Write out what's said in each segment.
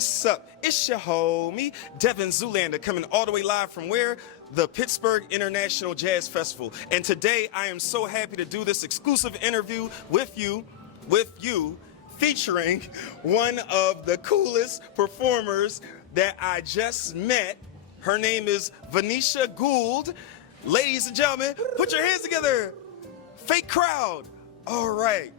What's up? It's your homie, Devin Zoolander, coming all the way live from where? The Pittsburgh International Jazz Festival. And today I am so happy to do this exclusive interview with you, featuring one of the coolest performers that I just met. Her name is Vanisha Gould. Ladies and gentlemen, put your hands together. Fake crowd. All right.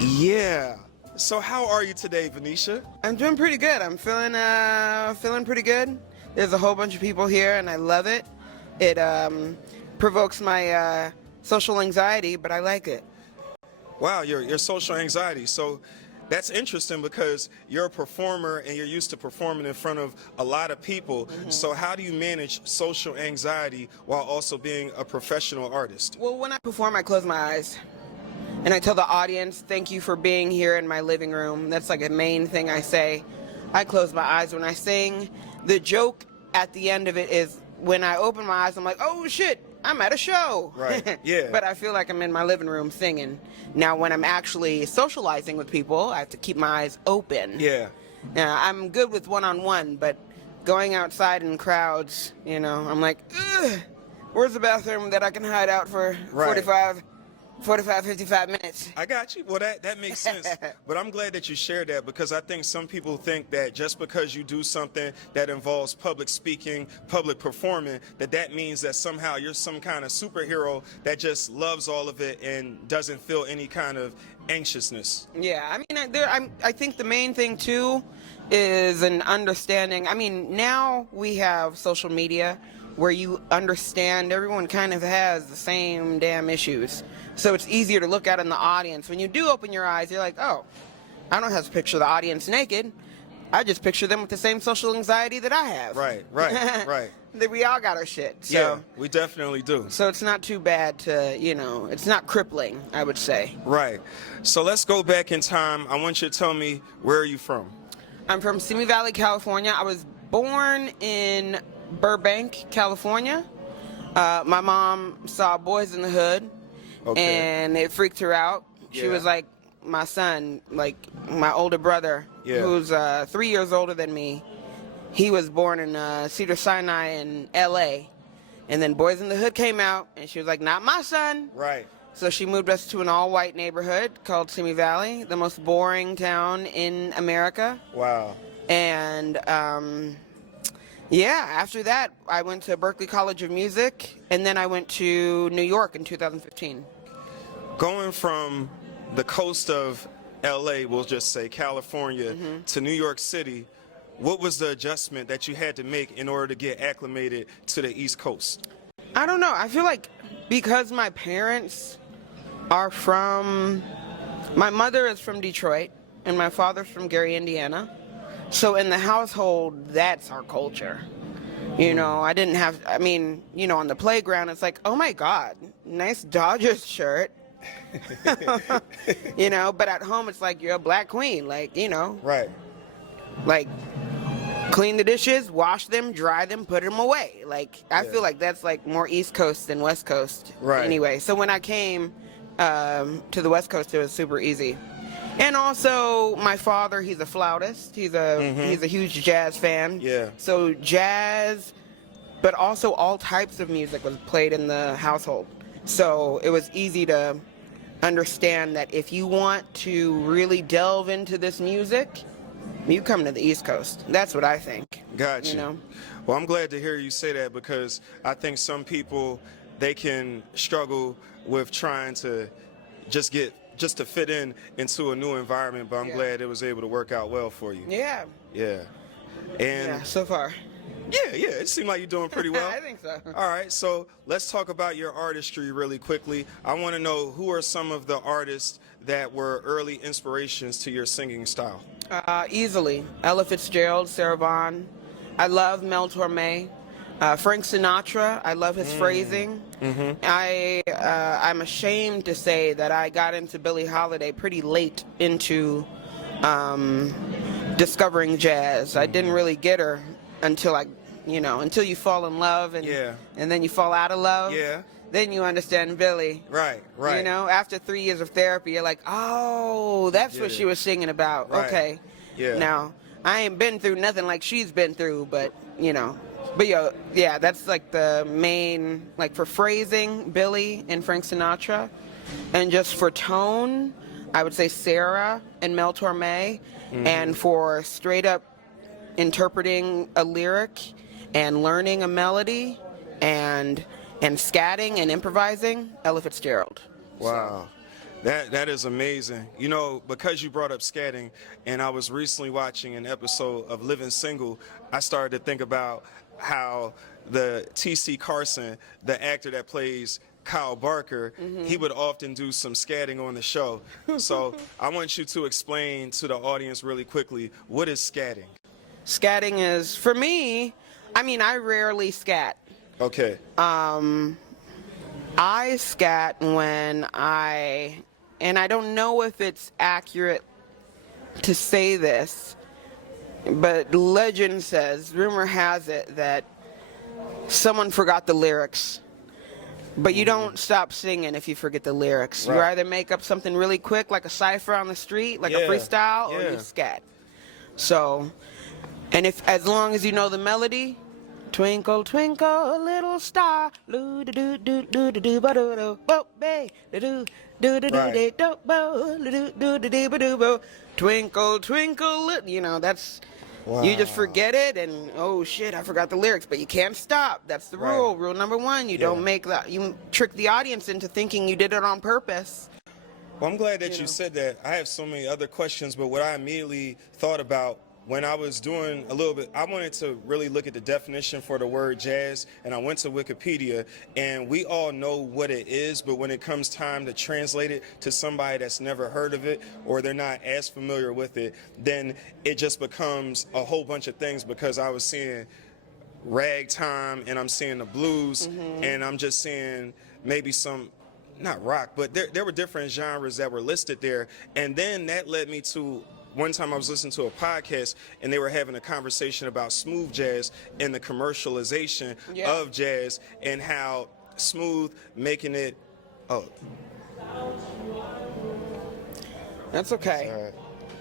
Yeah. So how are you today, Vanisha? I'm doing pretty good. I'm feeling pretty good. There's a whole bunch of people here, and I love it. It provokes my social anxiety, but I like it. Wow, your social anxiety. So that's interesting because you're a performer and you're used to performing in front of a lot of people. Mm-hmm. So how do you manage social anxiety while also being a professional artist? Well, when I perform, I close my eyes. And I tell the audience, thank you for being here in my living room. That's like a main thing I say. I close my eyes when I sing. The joke at the end of it is when I open my eyes, I'm like, oh shit, I'm at a show. Right, yeah. But I feel like I'm in my living room singing. Now, when I'm actually socializing with people, I have to keep my eyes open. Yeah. Now, I'm good with one-on-one, but going outside in crowds, you know, I'm like, ugh, where's the bathroom that I can hide out for 55 minutes. I got you. Well, that makes sense. But I'm glad that you shared that because I think some people think that just because you do something that involves public speaking, public performing, that means that somehow you're some kind of superhero that just loves all of it and doesn't feel any kind of anxiousness. Yeah, I mean, I think the main thing too is an understanding. I mean, now we have social media where you understand everyone kind of has the same damn issues. So it's easier to look at in the audience. When you do open your eyes, you're like, oh, I don't have to picture the audience naked. I just picture them with the same social anxiety that I have. Right. That we all got our shit. So, yeah, we definitely do. So it's not too bad to, you know, it's not crippling, I would say. Right. So let's go back in time. I want you to tell me, where are you from? I'm from Simi Valley, California. I was born in Burbank, California. My mom saw Boys in the Hood. Okay. And it freaked her out. She was like my son, like my older brother, who's 3 years older than me. He was born in Cedars-Sinai in L.A. And then Boys in the Hood came out, and she was like, not my son. Right. So she moved us to an all-white neighborhood called Simi Valley, the most boring town in America. Wow. And yeah, after that, I went to Berklee College of Music, and then I went to New York in 2015. Going from the coast of L.A., we'll just say California, to New York City, what was the adjustment that you had to make in order to get acclimated to the East Coast? I don't know. I feel like because my parents are from... My mother is from Detroit, and my father's from Gary, Indiana. So in the household, that's our culture. You know, I didn't have, I mean, you know, on the playground, it's like, oh my God, nice Dodgers shirt. You know, but at home, it's like, you're a black queen, like, you know. Right. Like, clean the dishes, wash them, dry them, put them away. Like, I feel like that's like more East Coast than West Coast. Right. Anyway, so when I came to the West Coast, it was super easy. And also, my father, he's a flautist. He's a huge jazz fan. Yeah. So jazz, but also all types of music was played in the household. So it was easy to understand that if you want to really delve into this music, you come to the East Coast. That's what I think. Gotcha. You know? Well, I'm glad to hear you say that because I think some people, they can struggle with trying to just to fit into a new environment, but I'm glad it was able to work out well for you. Yeah. Yeah. And yeah, so far. Yeah, it seemed like you're doing pretty well. I think so. All right, so let's talk about your artistry really quickly. I want to know who are some of the artists that were early inspirations to your singing style? Easily. Ella Fitzgerald, Sarah Vaughan. I love Mel Torme. Frank Sinatra, I love his phrasing. I'm ashamed to say that I got into Billie Holiday pretty late into discovering jazz. I didn't really get her until until you fall in love and then you fall out of love. Yeah. then you understand Billy. Right, right. You know, after 3 years of therapy, you're like, oh, that's what she was singing about. Right. Okay. Yeah. Now, I ain't been through nothing like she's been through, but, you know. But, yeah, that's like the main, like for phrasing, Billy and Frank Sinatra. And just for tone, I would say Sarah and Mel Torme. And for straight up interpreting a lyric and learning a melody and scatting and improvising, Ella Fitzgerald. Wow. That is amazing. You know, because you brought up scatting, and I was recently watching an episode of Living Single, I started to think about how the T.C. Carson, the actor that plays Kyle Barker, he would often do some scatting on the show. So I want you to explain to the audience really quickly, what is scatting? Scatting is, for me, I mean, I rarely scat. Okay. I scat when and I don't know if it's accurate to say this, but legend says, rumor has it that someone forgot the lyrics. But you don't stop singing if you forget the lyrics. Right. You either make up something really quick, like a cipher on the street, like a freestyle, or you scat. So, and as long as you know the melody, twinkle, twinkle, little star, do do do do do do ba do do bo bay do do do do do do bo do do do do bo. Twinkle, twinkle, you know, that's. Wow. You just forget it, and oh shit, I forgot the lyrics. But you can't stop. That's the rule. Rule number one: you don't make that. You trick the audience into thinking you did it on purpose. Well, I'm glad that you said that. I have so many other questions, but what I immediately thought about when I was doing a little bit, I wanted to really look at the definition for the word jazz, and I went to Wikipedia, and we all know what it is, but when it comes time to translate it to somebody that's never heard of it or they're not as familiar with it, then it just becomes a whole bunch of things, because I was seeing ragtime and I'm seeing the blues and I'm just seeing maybe some, not rock, but there were different genres that were listed there, and then that led me to one time I was listening to a podcast and they were having a conversation about smooth jazz and the commercialization of jazz and how smooth making it. Oh, that's okay.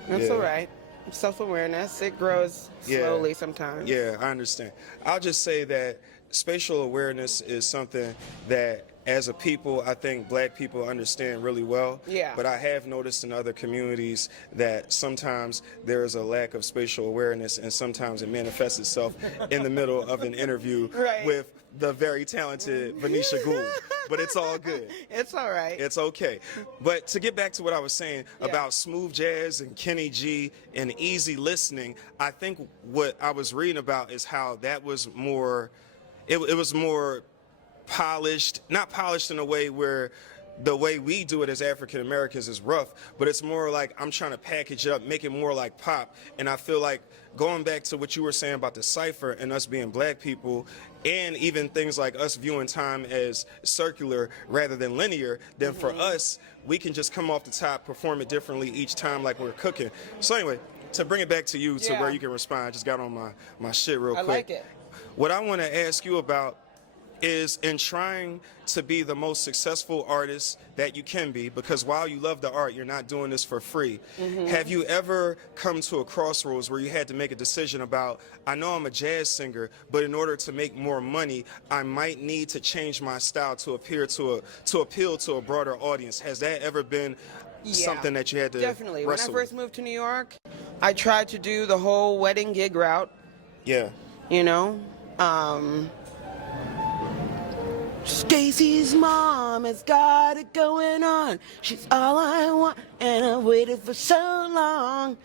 That's all right. Self-awareness, it grows slowly sometimes. Yeah, I understand. I'll just say that spatial awareness is something that, as a people, I think black people understand really well. Yeah. But I have noticed in other communities that sometimes there is a lack of spatial awareness, and sometimes it manifests itself in the middle of an interview with the very talented Vanisha Gould. But it's all good. It's all right. It's okay. But to get back to what I was saying about smooth jazz and Kenny G and easy listening, I think what I was reading about is how that was more, it was more polished, not polished in a way where the way we do it as African Americans is rough, but it's more like I'm trying to package it up, make it more like pop. And I feel like going back to what you were saying about the cipher and us being black people, and even things like us viewing time as circular rather than linear, then for us, we can just come off the top, perform it differently each time like we're cooking. So anyway, to bring it back to you to where you can respond, I just got on my shit real quick. I like it. What I want to ask you about is, in trying to be the most successful artist that you can be, because while you love the art, you're not doing this for free. Have you ever come to a crossroads where you had to make a decision about, I know I'm a jazz singer, but in order to make more money, I might need to change my style to appeal to a broader audience? Has that ever been something that you had to definitely wrestle when I first moved to New York, I tried to do the whole wedding gig route. You know, Stacy's mom has got it going on. She's all I want, and I waited for so long.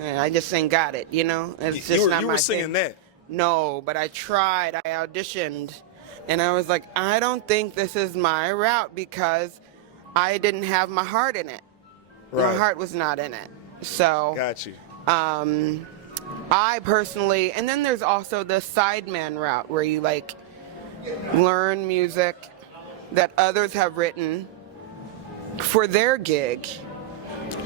I just ain't got it, you know? It's just not my thing. You were singing that? No, but I tried. I auditioned, and I was like, I don't think this is my route, because I didn't have my heart in it. My heart was not in it. So got you. I personally, and then there's also the sideman route where you like learn music that others have written for their gig,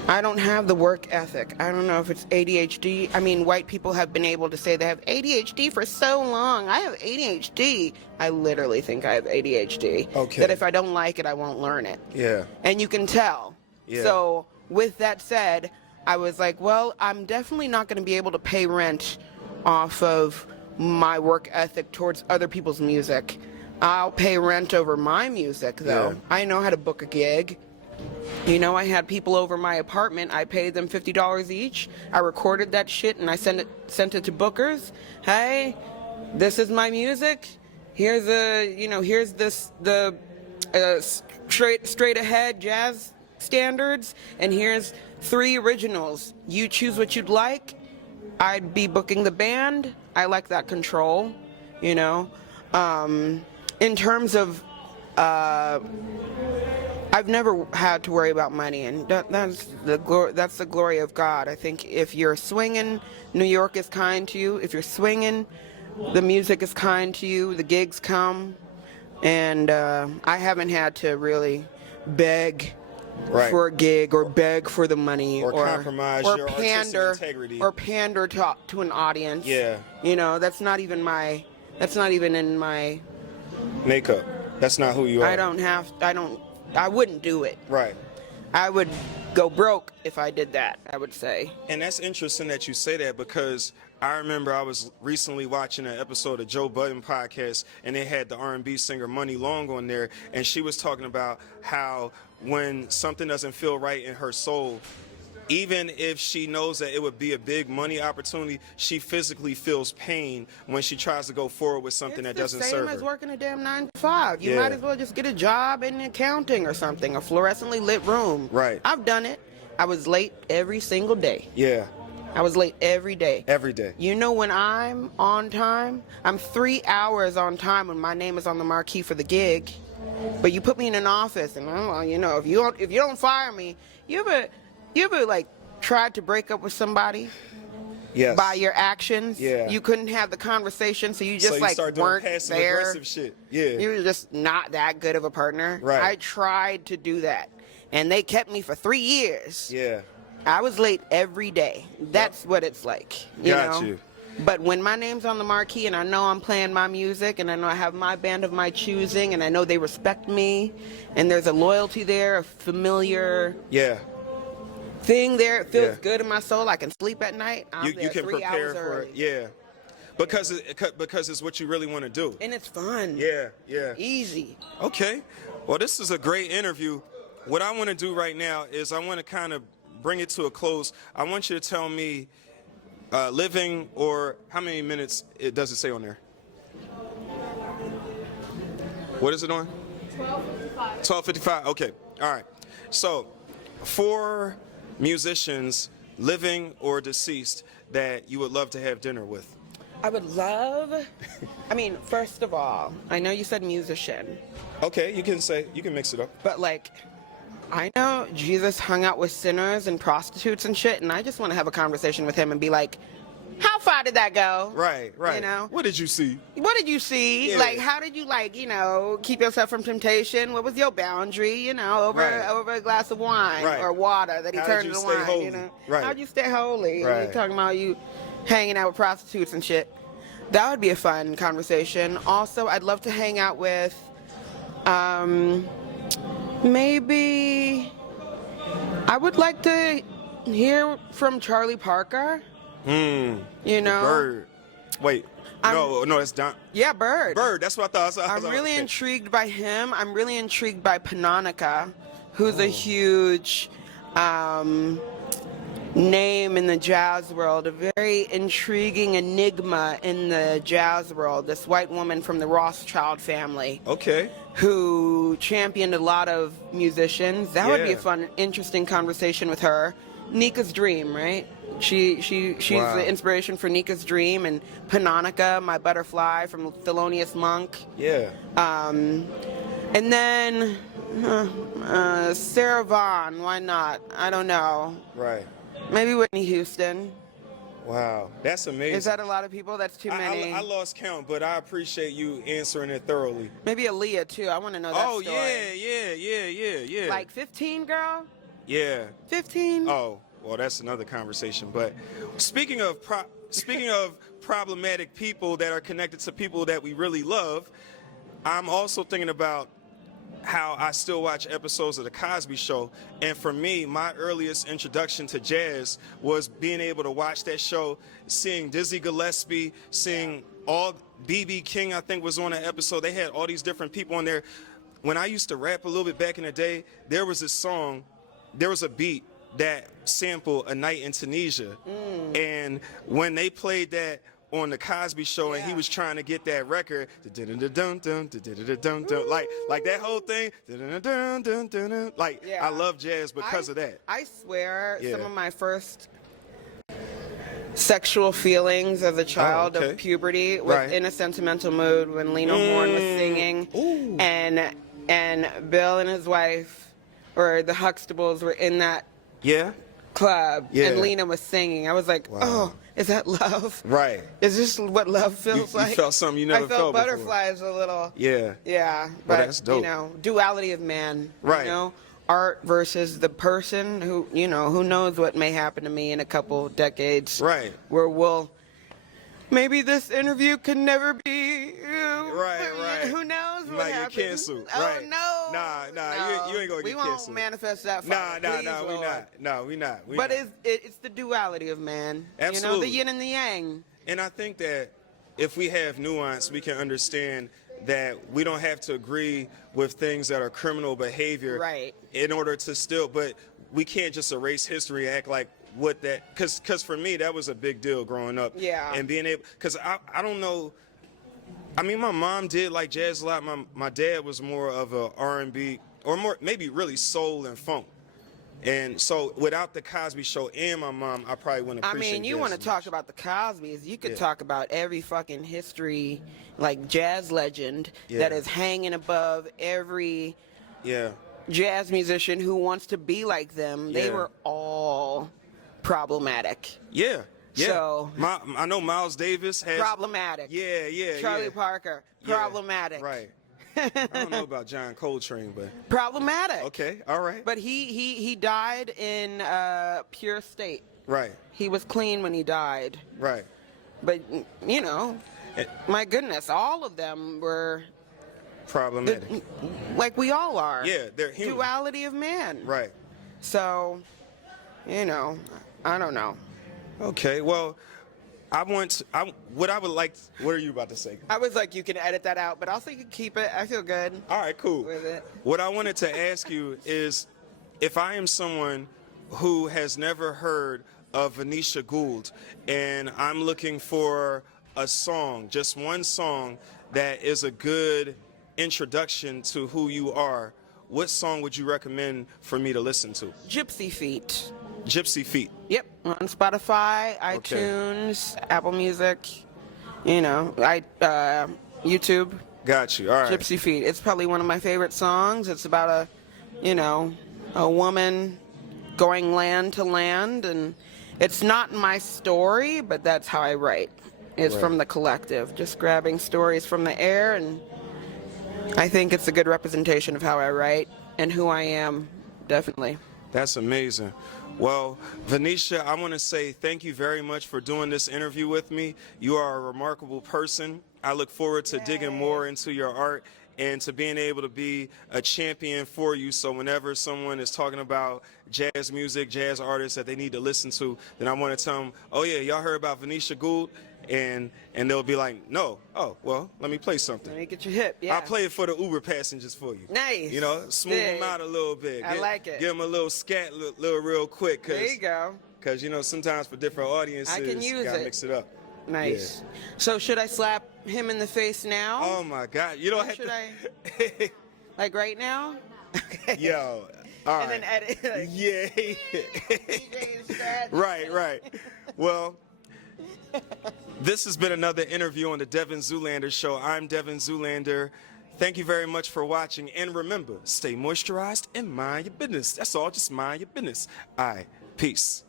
I don't have the work ethic. I don't know if it's ADHD. I mean, white people have been able to say they have ADHD for so long. I have ADHD. I literally think I have ADHD. Okay. That if I don't like it, I won't learn it. Yeah. And you can tell. Yeah. So with that said, I was like, well, I'm definitely not going to be able to pay rent off of my work ethic towards other people's music. I'll pay rent over my music, though. Yeah. I know how to book a gig. You know, I had people over my apartment. I paid them $50 each. I recorded that shit and I sent it to bookers. Hey, this is my music. Here's the straight ahead jazz standards, and here's 3 originals. You choose what you'd like. I'd be booking the band. I like that control, you know. In terms of I've never had to worry about money, and that's the glory of God. I think if you're swinging, New York is kind to you. If you're swinging, the music is kind to you. The gigs come, and I haven't had to really beg for a gig or beg for the money or compromise or your pander artistic integrity or pander to an audience. Yeah, you know, that's not even in my makeup. That's not who you are. I wouldn't do it. Right. I would go broke if I did that, I would say. And that's interesting that you say that, because I remember I was recently watching an episode of Joe Budden podcast, and they had the R&B singer Money Long on there, and she was talking about how when something doesn't feel right in her soul, even if she knows that it would be a big money opportunity, she physically feels pain when she tries to go forward with something that doesn't serve her. It's the same as working a damn 9 to 5. You might as well just get a job in accounting or something, a fluorescently lit room. Right. I've done it. I was late every single day. Yeah. I was late every day. Every day. You know, when I'm on time, I'm 3 hours on time when my name is on the marquee for the gig. But you put me in an office, and you know, if you don't fire me, you ever like tried to break up with somebody? Yes. By your actions? Yeah. You couldn't have the conversation, so you just weren't there. Aggressive shit. Yeah. You were just not that good of a partner. Right. I tried to do that, and they kept me for 3 years. Yeah. I was late every day. That's what it's like. You Got know? you. But when my name's on the marquee and I know I'm playing my music and I know I have my band of my choosing and I know they respect me and there's a loyalty there, a familiar thing there, it feels good in my soul. I can sleep at night. I'm you can 3 prepare hours for early. it. Yeah. Because it's what you really want to do. And it's fun. Yeah, yeah. Easy. Okay. Well, this is a great interview. What I want to do right now is I want to kind of bring it to a close. I want you to tell me living, or how many minutes does it say on there? What is it on? 12:55. 12:55. Okay. All right. So, 4 musicians, living or deceased, that you would love to have dinner with. I would love, first of all, I know you said musician. Okay, you can mix it up. But like, I know Jesus hung out with sinners and prostitutes and shit, and I just want to have a conversation with him and be like, how far did that go? Right. You know? What did you see? What did you see? Yeah. Like, how did you, keep yourself from temptation? What was your boundary, over a glass of wine or water that he turned into wine, holy? you know? Right. How'd you stay holy? Right. You're talking about you hanging out with prostitutes and shit. That would be a fun conversation. Also, I'd love to hang out with, maybe, I would like to hear from Charlie Parker. You know? Bird. Wait. No, it's Don. Yeah, Bird. Bird, that's what I thought. I'm really intrigued by him. I'm really intrigued by Panonica, who's a huge name in the jazz world, a very intriguing enigma in the jazz world. This white woman from the Rothschild family. Okay. Who championed a lot of musicians. That would be a fun, interesting conversation with her. Nika's Dream, right? She's the inspiration for Nika's Dream, and Panonica, My Butterfly from Thelonious Monk. Yeah. And then Sarah Vaughan, why not? I don't know. Right. Maybe Whitney Houston. Wow, that's amazing. Is that a lot of people? That's too many. I lost count, but I appreciate you answering it thoroughly. Maybe Aaliyah too. I want to know that story. Yeah. Like 15, girl? Yeah. 15. Oh, well, that's another conversation. But speaking of problematic people that are connected to people that we really love, I'm also thinking about how I still watch episodes of The Cosby Show. And for me, my earliest introduction to jazz was being able to watch that show, seeing Dizzy Gillespie, seeing all B.B. King, I think, was on an episode. They had all these different people on there. When I used to rap a little bit back in the day, there was a beat that sampled A Night in Tunisia. And when they played that on The Cosby Show, and he was trying to get that record, like that whole thing, I love jazz because of that. I swear, some of my first sexual feelings as a child of puberty was in a sentimental mood when Lena Horne was singing. Ooh. And Bill and his wife, or the Huxtables, were in that club, and Lena was singing. I was like, oh, is that love? Right. Is this what love feels like? You felt something you never felt before. I felt butterflies a little. Yeah. Yeah. But But, that's dope. you know, duality of man. Right. You know, art versus the person who, you know, who knows what may happen to me in a couple decades. Right. Where maybe this interview can never be. Right. Who knows what Like happens? you're canceled. Oh, right. no. Nah. You ain't gonna get canceled. We canceled. won't manifest that Nah, far. we Please, not. Lord. No, we not. But it's the duality of man. Absolutely. You know, the yin and the yang. And I think that if we have nuance, we can understand that we don't have to agree with things that are criminal behavior in order to still, but we can't just erase history and act like what that, because for me, that was a big deal growing up. Yeah. And being able, because I don't know, I mean, my mom did like jazz a lot. My dad was more of a R&B, or more, maybe really soul and funk. And so without the Cosby Show and my mom, I probably wouldn't appreciate I mean, you want to talk about the Cosbys, you could talk about every fucking history, like jazz legend that is hanging above every jazz musician who wants to be like them. They were all problematic. Yeah. So I know Miles Davis has problematic. Charlie Parker, problematic. Right. I don't know about John Coltrane, but problematic. Okay, all right. But he died in pure state. Right. He was clean when he died. Right. But you know, my goodness, all of them were problematic. Like we all are. Yeah, they're human. Duality of man. Right. So, you know, I don't know. Okay, well, what are you about to say? I was like, you can edit that out, but also you can keep it. I feel good. All right, cool. With it. What I wanted to ask you is, if I am someone who has never heard of Vanisha Gould, and I'm looking for a song, just one song that is a good introduction to who you are, what song would you recommend for me to listen to? Gypsy Feet. Gypsy Feet. Yep, on Spotify, iTunes, Apple Music, you know, YouTube. Got you. All right. Gypsy Feet. It's probably one of my favorite songs. It's about a woman going land to land, and it's not my story, but that's how I write. It's from the collective, just grabbing stories from the air, and I think it's a good representation of how I write and who I am, definitely. That's amazing. Well, Vanisha, I want to say thank you very much for doing this interview with me. You are a remarkable person. I look forward to digging more into your art and to being able to be a champion for you. So whenever someone is talking about jazz music, jazz artists that they need to listen to, then I want to tell them, oh yeah, y'all heard about Vanisha Gould? And they'll be like, no. Oh, well, let me play something. Let me get your hip, I'll play it for the Uber passengers for you. Nice. You know, smooth them out a little bit. I like it. Give them a little scat, little real quick. There you go. Because, you know, sometimes for different audiences, I can use you gotta it. mix it up. Nice. Yeah. So should I slap him in the face now? Oh, my God. You don't have should to. I? Like right now? Okay. Yo. All and right. then edit. Like, yeah. Right. Well, this has been another interview on the Devin Zoolander Show. I'm Devin Zoolander. Thank you very much for watching. And remember, stay moisturized and mind your business. That's all. Just mind your business. All right. Peace.